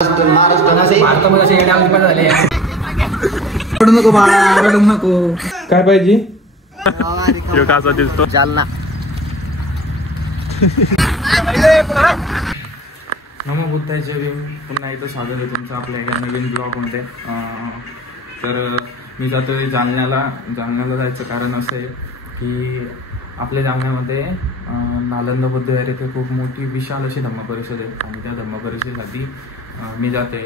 नको बाळा, रडू नको. काय पाहिजे कसा दिसतो जालना. नमो बुद्धाय जय भीम. पुन्हा एकदा स्वागत आहे तुमचं आपल्या एका नवीन ब्लॉगमध्ये. तर मी जातोय जालन्याला जायचं कारण असं आहे की आपल्या जालन्यामध्ये नालंदा बुद्धविहार येथे खूप मोठी विशाल अशी धम्मपरिषद आहे आणि त्या धम्मपरिषदेसाठी मी जाते.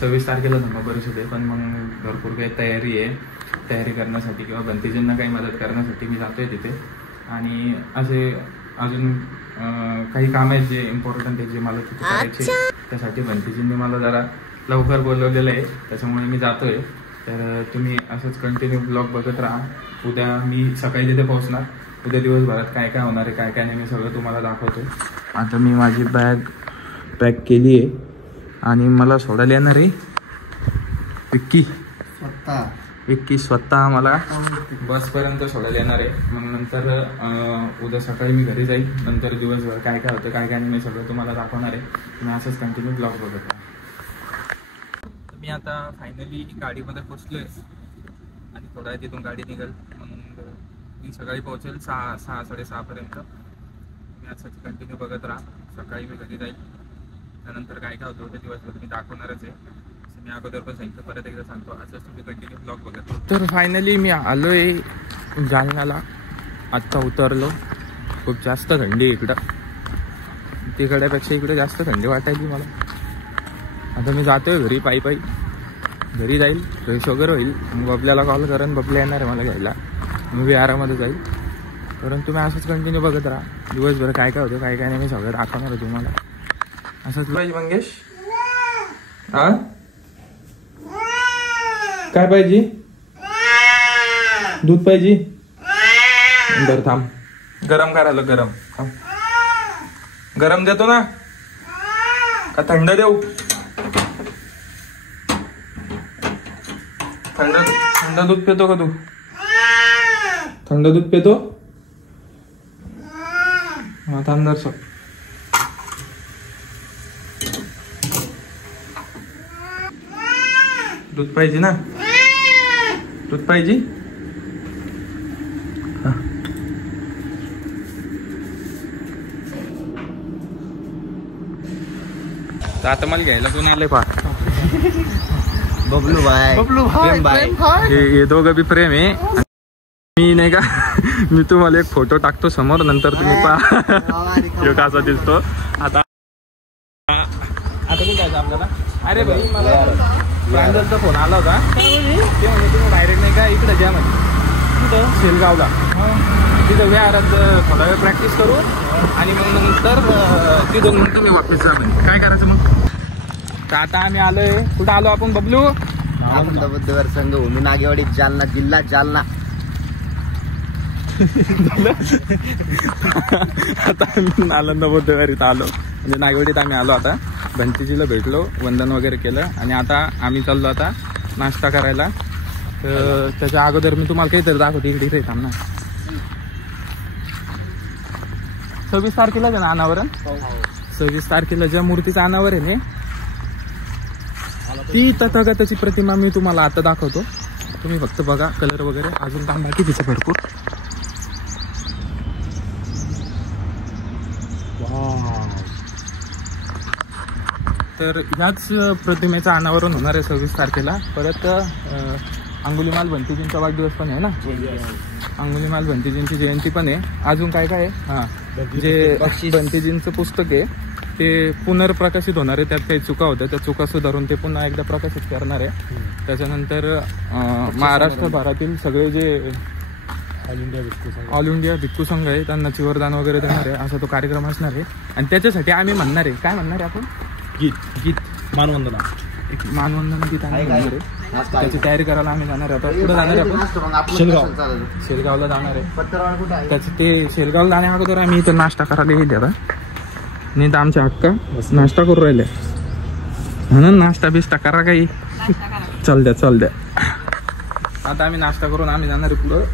26 तारखेला धम्मपरिषद आहे, पण मग भरपूर काही तयारी करण्यासाठी किंवा भंतेजींना काही मदत करण्यासाठी मी जातोय तिथे. आणि असे अजून काही काम आहेत जे इम्पॉर्टंट आहे, जे मला तिथे करायचे. त्यासाठी भंतेजींनी मला जरा लवकर बोलवलेलं आहे, त्याच्यामुळे मी जातोय. तर तुम्ही असंच कंटिन्यू ब्लॉग बघत राहा. उद्या मी सकाळी तिथे पोहोचणार. उद्या दिवसभरात काय काय होणार आहे, काय काय नाही, मी सगळं तुम्हाला दाखवतो. आता मी माझी बॅग पॅक केली आहे आणि मला सोडायला येणार आहे विक्की स्वतः मला बसपर्यंत सोडायला येणार आहे. मग नंतर उद्या सकाळी मी घरी जाईल. नंतर दिवसभर काय काय होतं, काय काय नाही, मी सगळं तुम्हाला दाखवणार आहे. तुम्ही असंच कंटिन्यू ब्लॉग बघत राहा. मी आता फायनली गाडीमध्ये पोचलोय आणि थोडा वेळ तिथून गाडी निघेल. मग मी सकाळी पोहोचेल 6-6:30 पर्यंत. मी असंच कंटिन्यू बघत राहा. सकाळी मी घरी जाईल. त्यानंतर काय काय होतं ते दिवसभर मी दाखवणारच आहे. मी अगोदर पण सांगितलं, परत एकदा सांगतो, असंच तुम्ही कंटिन्यू ब्लॉग बघत. तर फायनली मी आलोय जालन्याला. आत्ता उतरलो. खूप जास्त थंडी इकडं, तिकड्यापेक्षा इकडे जास्त थंडी वाटायची मला. आता मी जातोय घरी पायी घरी जाईल, फ्रेश वगैरे होईल. मग बबल्याला कॉल करेन, बबल्या येणार आहे मला घ्यायला. मी बी आरामध्ये जाईल. परंतु तुम्ही असंच कंटिन्यू बघत राहा. दिवसभर काय काय होतं, काय काय नाही, मी सगळं दाखवणार आहे तुम्हाला. असंच पाहिजे मंगेश. हा काय पाहिजे? दूध पाहिजे? बरं थांब, गरम करायला. गरम देतो ना का थंड देऊ? थंड दूध पितो का तू? थंड दूध पितो? हा थांब जर. दूध पाहिजे ना? दूध पाहिजे? तर आता मला घ्यायला कोण आलंय पहा. बबलू भाई. हे दोघं बी प्रेम आहे. मी नाही का मी तुम्हाला एक फोटो टाकतो समोर, नंतर तुम्ही पहा कसा दिसतो. आता कुठे जायचं आपल्याला? अरे भाई मला प्रांजलचा फोन आला होता. ते म्हणजे तुम्ही डायरेक्ट नाही का इकडे ज्या म्हणजे शेलगावला तिथं विहारात थोडा वेळ प्रॅक्टिस करू आणि मग नंतर तिथून मग तुम्ही वापस काय करायचं मग. तर आता आम्ही आलोय. कुठं आलो आपण बबलू? नालंदा बुद्धविहार संघभूमी नागेवाडी, जालना जिल्हा, जालना. आता आम्ही नालंदा बुद्धविहार इथं आलो, म्हणजे नागेवाडीत आम्ही आलो. आता भंतीजीला भेटलो, वंदन वगैरे केलं आणि आता आम्ही चाललो आता नाश्ता करायला. तर त्याच्या अगोदर मी तुम्हाला काहीतरी दाखवते. इकडे येतात ना 26 तारखेला आहे ना अनावरण. 26 तारखेला ज्या मूर्तीचं अनावरण आहे ती तथागताची प्रतिमा मी तुम्हाला आता दाखवतो. तुम्ही फक्त बघा कलर वगैरे, अजून काम बाकी तिचं भरपूर. तर ह्याच प्रतिमेचं अनावरण होणार आहे 26 तारखेला. परत अंगुलीमाल भंतेजींचा वाढदिवस पण आहे ना. अंगुलीमाल भंतेजींची जयंती पण आहे. अजून काय काय आहे? हां, जे भंतेजींचं पुस्तक आहे ते पुनर्प्रकाशित होणार आहे. त्यात काही चुका होत्या, त्या चुका सुधारून ते पुन्हा एकदा प्रकाशित करणार आहे. त्याच्यानंतर महाराष्ट्रभरातील सगळे जे ऑल इंडिया भिक्खू संघ आहे त्यांना चिवरदान वगैरे देणार आहे, असा तो कार्यक्रम असणार आहे. आणि त्याच्यासाठी आम्ही म्हणणार आहे, काय म्हणणार आहे आपण? गीत मानवंदना गीत आम्ही म्हणणार आहे. त्याची तयारी करायला आम्ही जाणार आहे. आता पुढे जाणार आहे आपण शेलगावला जाणार आहे. त्याचं ते शेलगावला जाण्या अगोदर आम्ही इथं नाश्ता करायला येईल. आता नाही तर आमच्या हक्का नाश्ता करू राहिले म्हणून नाश्ता बिस्टा करा काही. चल द्या. आता आम्ही नाश्ता करून आम्ही जाणार आहे पुढं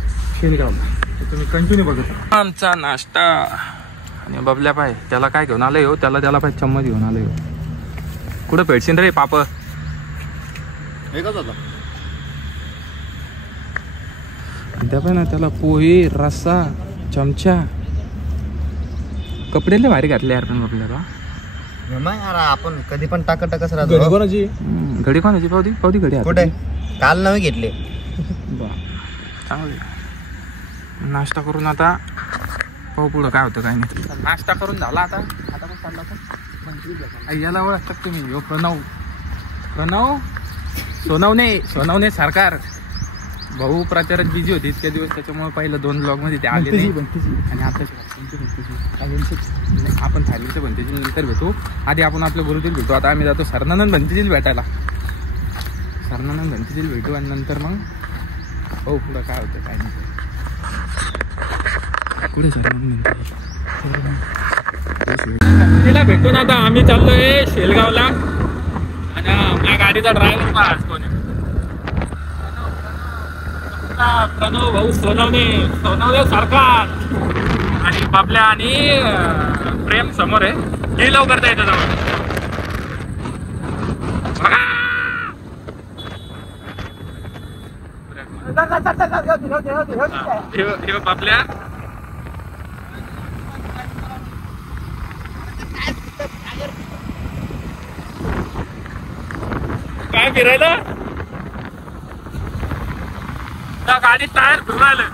शेलगावला. तुम्ही कंटिन्यू बघत आमचा नाश्ता. आणि बबल्या पाय त्याला काय घेऊन आलंय हो, त्याला पाय चम्मच घेऊन आलंय हो. कुठं भेटशील रे पाप? एकच होता. त्या पण ना त्याला पोहे, रस्सा, चमचा, कपडे लय भारी घातले यार पण आपल्याला. मग यार आपण कधी पण टाकटकच राहतो. घडी कोणाची पावती घडी कुठे? काल नवी घेतले. चांगले. नाश्ता करून आता पाहू पुढं काय होतं काय नाही. नाश्ता करून झाला आता पण चालला तर याला ओळखतात तुम्ही. हो प्रणव सोनवणे सरकार भाऊ प्रचारात बिझी होती इतक्या दिवस, त्याच्यामुळे पहिलं 2 ब्लॉग मध्ये ते आले नाही. आणि आता आपण थालीच्या भंतेजी नंतर भेटू. आधी आपण आपल्या गुरुजीला भेटू. आता आम्ही जातो सरनानंद भंतेजीला भेटायला. सरनानंद भंतेजीला भेटू आणि नंतर मग हो पुढं काय होतं काय नाही. कुठे सरनानंद भेटून आता आम्ही चाललोय शेलगावला. आणि माझ्या गाडीचा ड्रायव्हर पण आज कोण आहे? प्रणव भाऊ सोनवणे सरकार आणि बाबल्या आणि प्रेम समोर आहे. हे लवकर जायचं जवळ. बाबल्या काय फिरायला गाडी टायर फिरून आलं.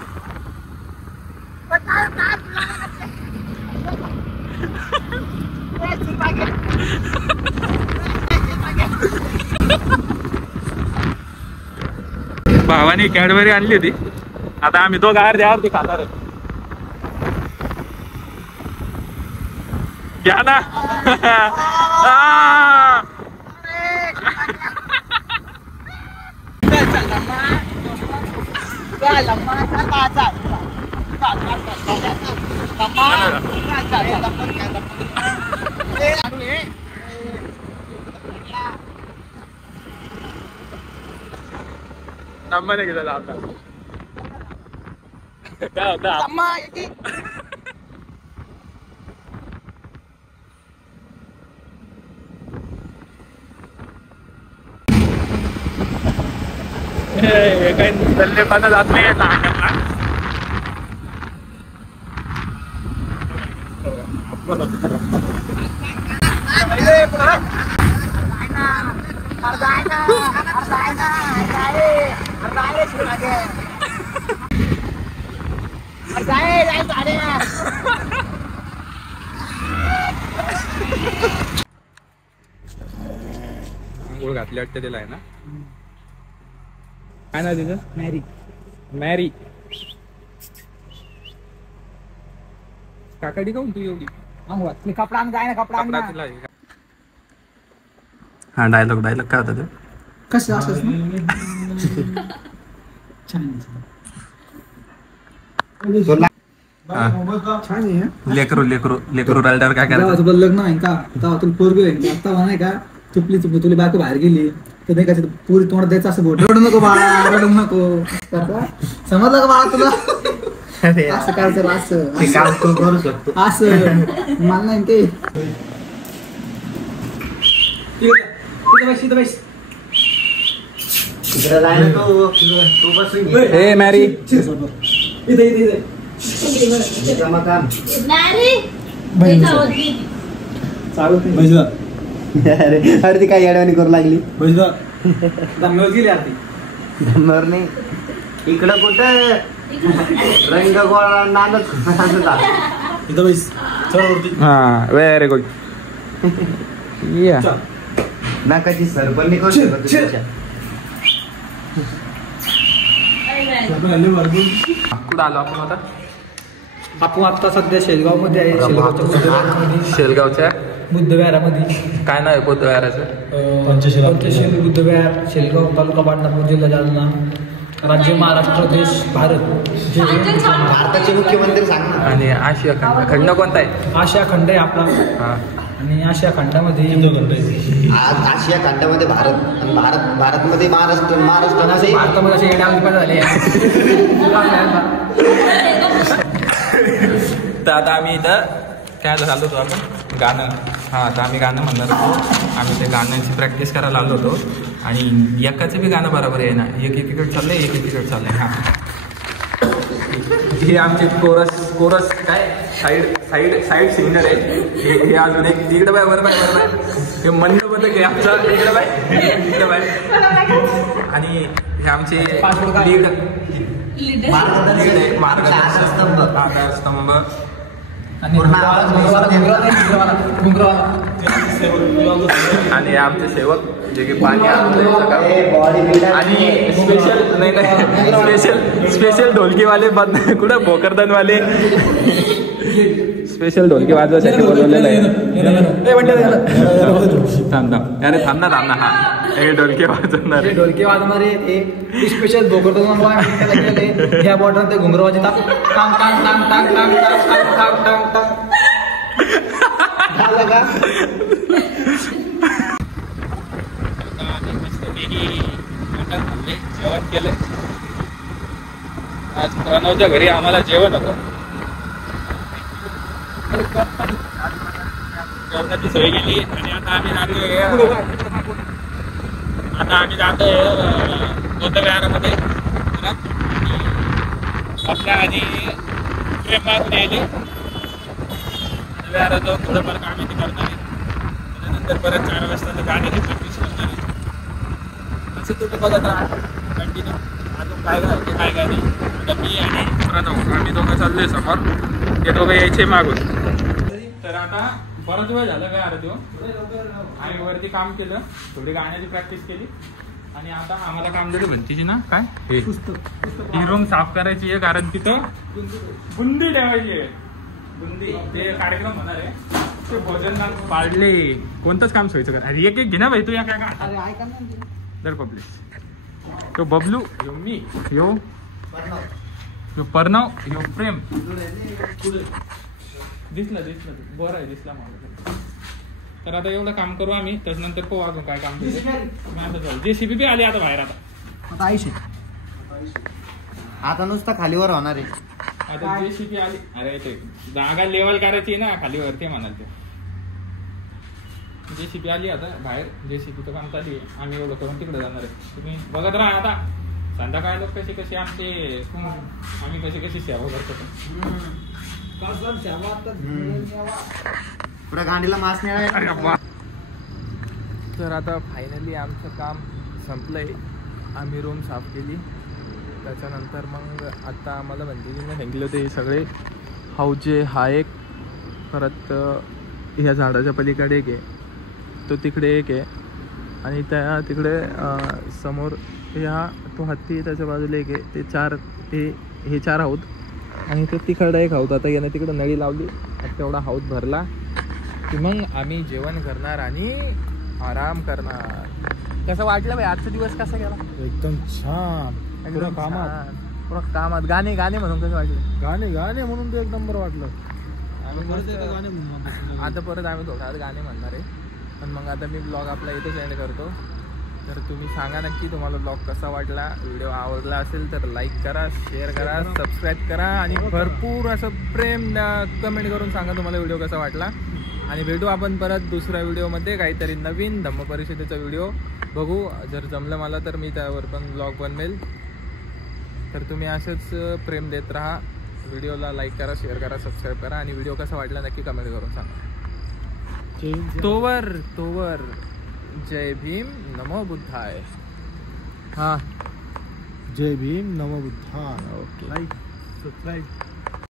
भावाने कॅडबरी आणली होती. आता आम्ही तो गार द्यावरती खाणार आहे. घ्या ना. नंबर आहे गेला आता काय होता. काही सल्लेपणा जात नाही आंघोळ घातली वाटतं त्याला आहे ना. काय ना तिचं? मॅरी काकाडी काऊन तू एवढी कपडा जाय ना कपडा. हा डायलॉग काय होता ते? कसं असंच छान आहे. लेकरू रायडर काय करायचं? तुला लग्न आहे का? तेव्हा तुला पोरगी आहे आता म्हणाय का? तुला बायको बाहेर गेली तर नाही का पुरी तोंड द्यायचं असं बोट. रडू नको बाळा, रडू नको. समजलं का बाळा तुला? असं करायचं असं काम तू करू शकतो. असं मला नाही ते. तिकडे जाय ना तू बसून घे. हे मॅरी इथे जमा काम. अरे ती काय येडवाणी करू लागली. जमणार नाही. इकडं कुठं रंग गोळा नांदत हा व्हेरी गुड. या नाकाची सरपण नाही करू शकत तुझ्या. कुठं आलो आपण आता? आपण आता सध्या शेलगाव मध्ये आहे. शेलगावच्या बुद्धविहारामध्ये. काय नाव आहे बुद्धविहाराचं? पंचशील बुद्धविहार, शेलगाव, तालुका पाटणापूर, जिल्हा जालना, राज्य महाराष्ट्र, देश भारत. भारताचे मुख्यमंत्री सांग ना. आणि आशिया खंड कोणता आहे? आशिया खंड आहे आपला. आणि आशिया खंडामध्ये आशिया खंडामध्ये भारत आणि भारतमध्ये महाराष्ट्रामध्ये भारतामध्ये असे येण्या पण झाले. तर आता आम्ही इथं काय चाललो होतो आपण गाणं. हां तर आम्ही गाणं म्हणणार होतो. आम्ही ते गाण्याची प्रॅक्टिस करायला आलो होतो आणि एकाचं बी गाणं बरोबर आहे ना. एक एकीकडे चाललंय एक एकीकडे चाललंय. हां हे आमचे कोरस काय साईड सिंगर आहे. हे अजून एक तिकडं बाय बरं बाय हे मंडप होतं की आमचा इकडं बाय आणि हे आमचे लीड मार्गदर्शक आणि आमचे सेवक जे की पाणी आणतंय आणि स्पेशल ढोलकीवाले कुठं भोकरदनवाले स्पेशल ढोलकी वाजवायसाठी बोलवलेलं आहे. थांब अरे थांब ना हा हे ढोलकी वाजवणारे ते स्पेशल भोकरदन ह्या बॉर्डर ते घुंगर वाजतात. जेवण केलंय. आज प्रणवच्या घरी आम्हाला जेवण होतं. जेवणाची सोय केली आणि आता आम्ही जातोय बौद्धविहारामध्ये. आपल्या आधी प्रेम मागून यायली विहारात जाऊन थोडंफार काम ते करणार आहे. त्याच्यानंतर परत 4 वाजता गाण्याची प्रॅक्टिस करणार आहे. असं तुम्ही बघत राहा कंटिन्यू. अजून काय नाही. आता मी आणि प्रणव आम्ही दोघं चाललोय समोर. ते दोघं यायचे मागून. तर आता बराच वेळ झालं काय अरे तो आम्ही वरती काम केलं. थोडी गाण्याची प्रॅक्टिस केली आणि आता आम्हाला काम दिलं भंतीची ना काय ही रूम साफ करायची आहे. कारण तिथं बुंदी ठेवायची आहे. बुंदी ते कार्यक्रम होणार आहे. ते भोजन पाडले कोणतंच काम सोयचं कर. अरे एक घे ना भाई तू या काय का दर पब्लिक तो बबलू यो मी यो प्रणव यो प्रेम दिसला बरं आहे दिसला मला. तर आता एवढं काम करू आम्ही. त्याच्यानंतर पाहू अजून काय काम केलं. JCB बी आली आता बाहेर. आता नुसतं खालीवर होणार आहे. आता JCB आली. अरे ते जागा लेवल करायची आहे ना खालीवर ते म्हणाल. ते JCB आली आता बाहेर. JCBचं काम चालू आहे. आम्ही एवढं करून तिकडे जाणार आहे. तुम्ही बघत राहा. आता संध्याकाळी लोक कशी आमचे आम्ही कशी सेवा करतो. पुरा गांडीला मास मिळाला. तर आता फायनली आमचं काम संपलंय. आम्ही रूम साफ केली. त्याच्यानंतर मग आता आम्हाला बंदिजीने सांगितले होते हे सगळे हाऊजे. हा एक परत ह्या झाडाच्या पलीकडे एक आहे. तो तिकडे एक आहे आणि त्या तिकडे समोर ह्या तो हत्ती त्याच्या बाजूला एक आहे. हे 4 हाऊत आणि ते तिकडं एक हाऊत. आता यानं तिकडं नळी लावली. तेवढा हाऊत भरला की मग आम्ही जेवण करणार आणि आराम करणार. कसं वाटलं भाई आजचा दिवस कसा गेला. एकदम छान. पुरा कामात गाणे म्हणून कसं वाटलं. गाणे म्हणून ते एक नंबर वाटलं. आता परत आम्ही थोडा गाणे म्हणणार आहे. पण मग आता मी ब्लॉग आपला इथेच एंड करतो. तर तुम्ही सांगा नक्की तुम्हाला ब्लॉग कसा वाटला. व्हिडिओ आवडला असेल तर लाईक करा, शेअर करा, सबस्क्राईब करा आणि भरपूर असं प्रेम कमेंट करून सांगा तुम्हाला व्हिडिओ कसा वाटला. आणि भेटू आपण परत दुसऱ्या व्हिडिओमध्ये काहीतरी नवीन धम्म परिषदेचा व्हिडिओ बघू. जर जमलं मला तर मी त्यावर पण ब्लॉग बनवेल. तर तुम्ही असंच प्रेम देत राहा. व्हिडिओला लाईक करा, शेअर करा, सबस्क्राईब करा आणि व्हिडिओ कसा वाटला नक्की कमेंट करून सांगा. तोवर जय भीम नमो बुद्धाय. जय भीम नमो बुद्धाय. ओके. Like subscribe.